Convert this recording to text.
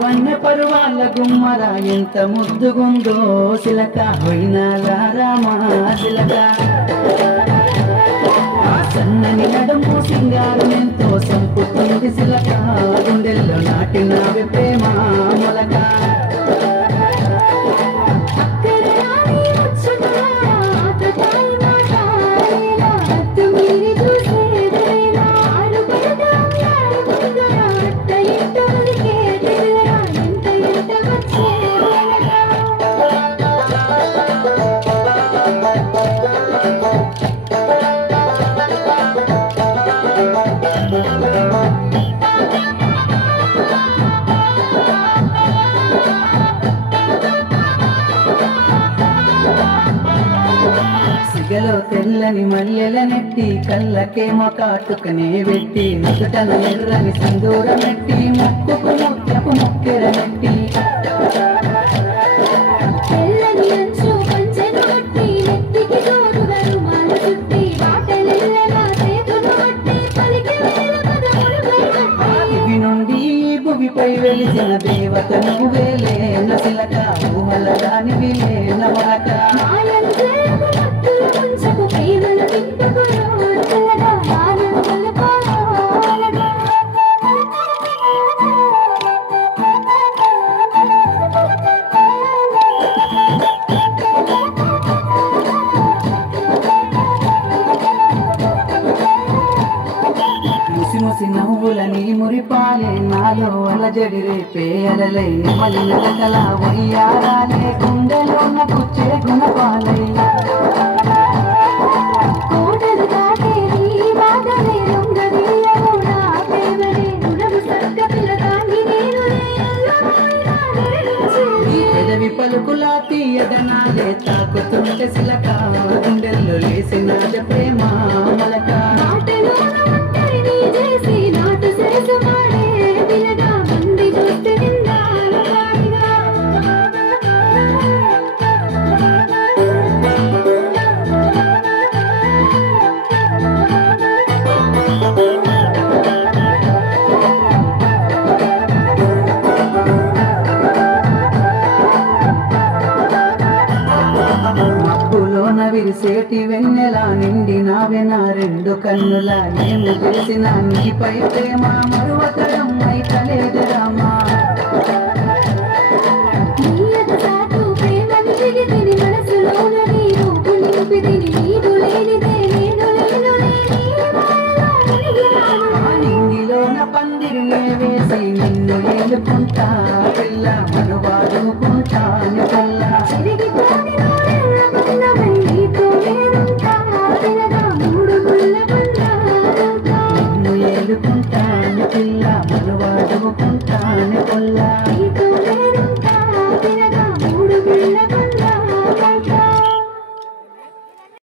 వన్నె పరువాళ్ళ గుమ్మర ఎంత ముద్దుగుందో సిలక పోయినాలా రామా సిలక సన్నని నడుము సింగారం ఎంతో సంపుతుంది సిలక గుండెల్లో నాటినవి ప్రేమ మొలక సిగలో తెల్లని మల్లెల నెట్టి కళ్ళకేమో కాటుకనే పెట్టి నుదుటన ఎర్రని సింధూరమెట్టి ముక్కుకు ముత్యపు ముక్కెర నెట్టి ఇవి నుండి భూమిపై వెలిసిన దేవత నువ్వేలే నసిలక ఊహల దానివి నవలక ముసి నవ్వులని మురిపాలే నాలో అలజడి రేపే అలలై నెమలి నలకల వయ్యారాలే గుండెలో నచ్చే గుణపాలై పెదవి పలుకులా తీయదనాలే తాకుతుంటే సిలక గుండెల్లో లేసినాద ప్రేమ మలక విరిసేటి వెన్నెలా నిండి నావెన రెండు కన్నుల ఏమి తెలిసిన నీపై ప్రేమ మరువతరం అయితలేదు రామా నింగిలోన పందిరినే వేసి నిన్ను ఏలుకుంటా పిల్ల మనువాడుకుంటాను పిల్ల ఏలుకుంటాను పిల్ల మనువాడుకుంటాను కొల్ల